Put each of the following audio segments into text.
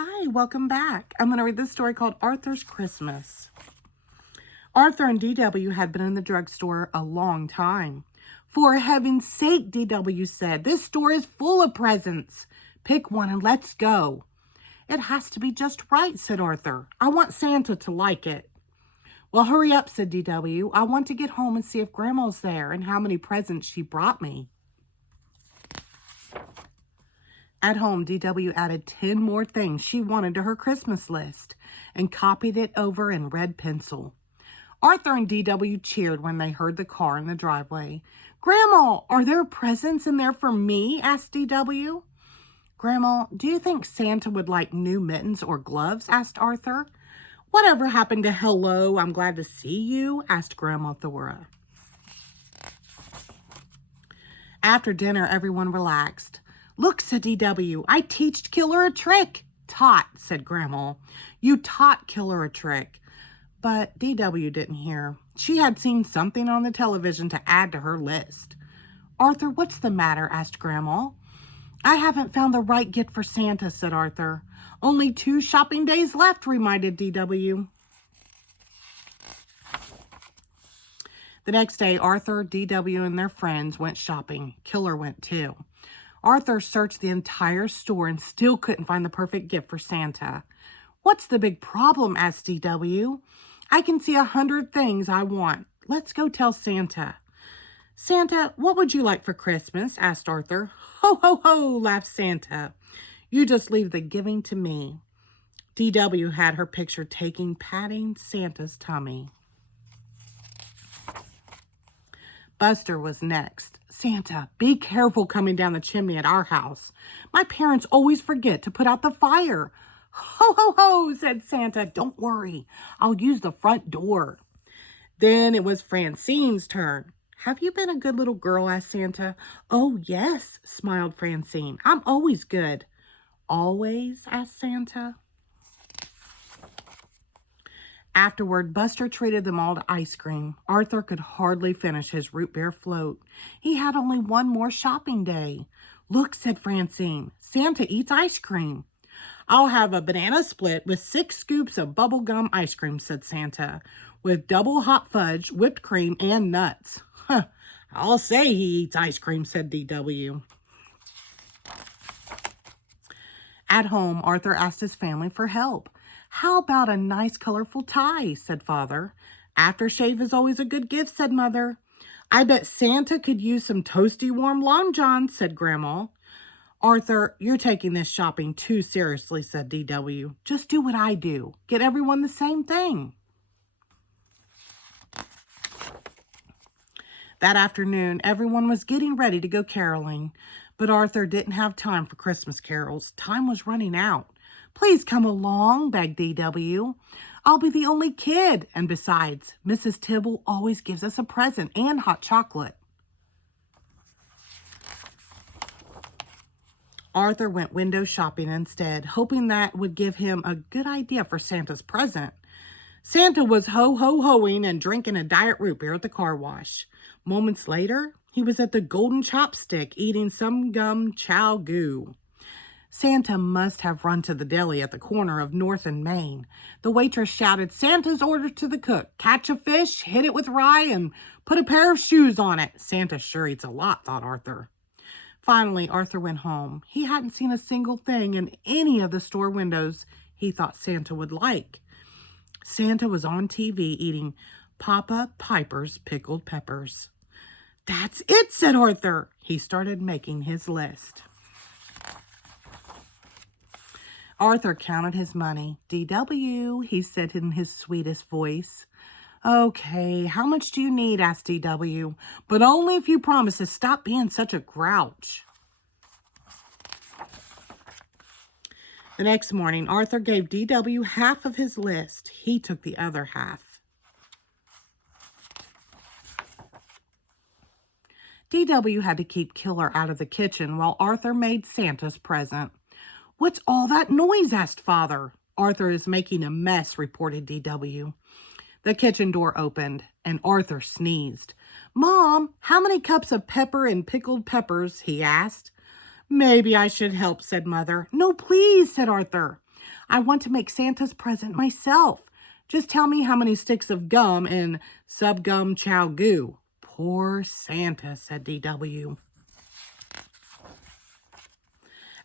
Hi, welcome back. I'm going to read this story called Arthur's Christmas. Arthur and DW had been in the drugstore a long time. For heaven's sake, DW said, this store is full of presents. Pick one and let's go. It has to be just right, said Arthur. I want Santa to like it. Well, hurry up, said DW. I want to get home and see if Grandma's there and how many presents she brought me. At home, DW added 10 more things she wanted to her Christmas list and copied it over in red pencil. Arthur and DW cheered when they heard the car in the driveway. Grandma, are there presents in there for me? Asked DW. Grandma, do you think Santa would like new mittens or gloves? Asked Arthur. Whatever happened to hello, I'm glad to see you? Asked Grandma Thora. After dinner, everyone relaxed. Look, said DW, I teached Killer a trick. Taught, said Grandma. You taught Killer a trick. But DW didn't hear. She had seen something on the television to add to her list. Arthur, what's the matter? Asked Grandma. I haven't found the right gift for Santa, said Arthur. Only 2 shopping days left, reminded DW. The next day, Arthur, DW, and their friends went shopping. Killer went too. Arthur searched the entire store and still couldn't find the perfect gift for Santa. What's the big problem? Asked DW. I can see 100 things I want. Let's go tell Santa. Santa, what would you like for Christmas? Asked Arthur. Ho, ho, ho, laughed Santa. You just leave the giving to me. DW had her picture taken patting Santa's tummy. Buster was next. Santa, be careful coming down the chimney at our house. My parents always forget to put out the fire. Ho, ho, ho, said Santa. Don't worry. I'll use the front door. Then it was Francine's turn. Have you been a good little girl? Asked Santa. Oh, yes, smiled Francine. I'm always good. Always? Asked Santa. Afterward, Buster treated them all to ice cream. Arthur could hardly finish his root beer float. He had only one more shopping day. Look, said Francine, Santa eats ice cream. I'll have a banana split with 6 scoops of bubblegum ice cream, said Santa, with double hot fudge, whipped cream, and nuts. Huh, I'll say he eats ice cream, said DW. At home, Arthur asked his family for help. How about a nice colorful tie, said Father. Aftershave is always a good gift, said Mother. I bet Santa could use some toasty warm long johns, said Grandma. Arthur, you're taking this shopping too seriously, said DW. Just do what I do. Get everyone the same thing. That afternoon, everyone was getting ready to go caroling, but Arthur didn't have time for Christmas carols. Time was running out. Please come along, begged DW. I'll be the only kid. And besides, Mrs. Tibble always gives us a present and hot chocolate. Arthur went window shopping instead, hoping that would give him a good idea for Santa's present. Santa was ho-ho-hoing and drinking a diet root beer at the car wash. Moments later, he was at the Golden Chopstick eating some gum chow goo. Santa must have run to the deli at the corner of North and Main. The waitress shouted Santa's order to the cook. Catch a fish, hit it with rye, and put a pair of shoes on it. Santa sure eats a lot, thought Arthur. Finally, Arthur went home. He hadn't seen a single thing in any of the store windows he thought Santa would like. Santa was on TV eating Papa Piper's pickled peppers. That's it, said Arthur. He started making his list. Arthur counted his money. DW, he said in his sweetest voice. Okay, how much do you need? Asked DW. But only if you promise to stop being such a grouch. The next morning, Arthur gave DW half of his list. He took the other half. DW had to keep Killer out of the kitchen while Arthur made Santa's present. What's all that noise? Asked Father. Arthur is making a mess, reported DW. The kitchen door opened, and Arthur sneezed. Mom, how many cups of pepper and pickled peppers? He asked. Maybe I should help, said Mother. No, please, said Arthur. I want to make Santa's present myself. Just tell me how many sticks of gum and subgum chow goo. Poor Santa, said DW.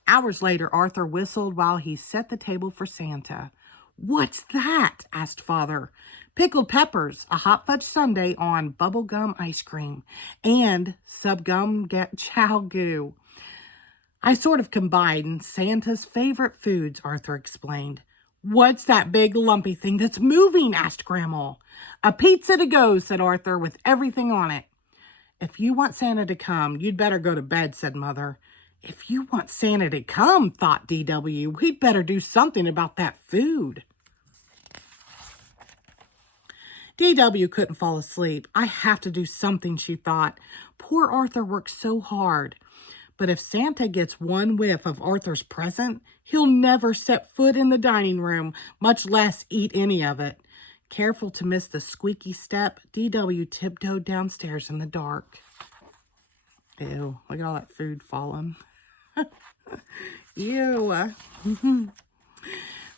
Hours later, Arthur whistled while he set the table for Santa. What's that? Asked Father. Pickled peppers, a hot fudge sundae on bubblegum ice cream, and subgum chow goo. I sort of combined Santa's favorite foods, Arthur explained. What's that big lumpy thing that's moving? Asked Grandma. A pizza to go, said Arthur, with everything on it. If you want Santa to come, you'd better go to bed, said Mother. If you want Santa to come, thought DW, we'd better do something about that food. DW couldn't fall asleep. I have to do something, she thought. Poor Arthur worked so hard. But if Santa gets one whiff of Arthur's present, he'll never set foot in the dining room, much less eat any of it. Careful to miss the squeaky step, DW tiptoed downstairs in the dark. Ew, look at all that food falling. Ew.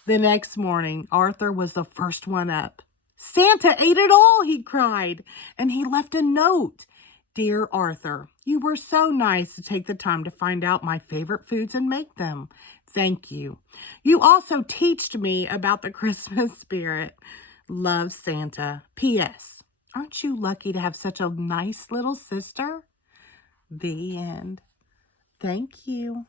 The next morning, Arthur was the first one up. Santa ate it all, he cried, and he left a note. Dear Arthur, you were so nice to take the time to find out my favorite foods and make them. Thank you. You also teached me about the Christmas spirit. Love, Santa. P.S. Aren't you lucky to have such a nice little sister? The end. Thank you.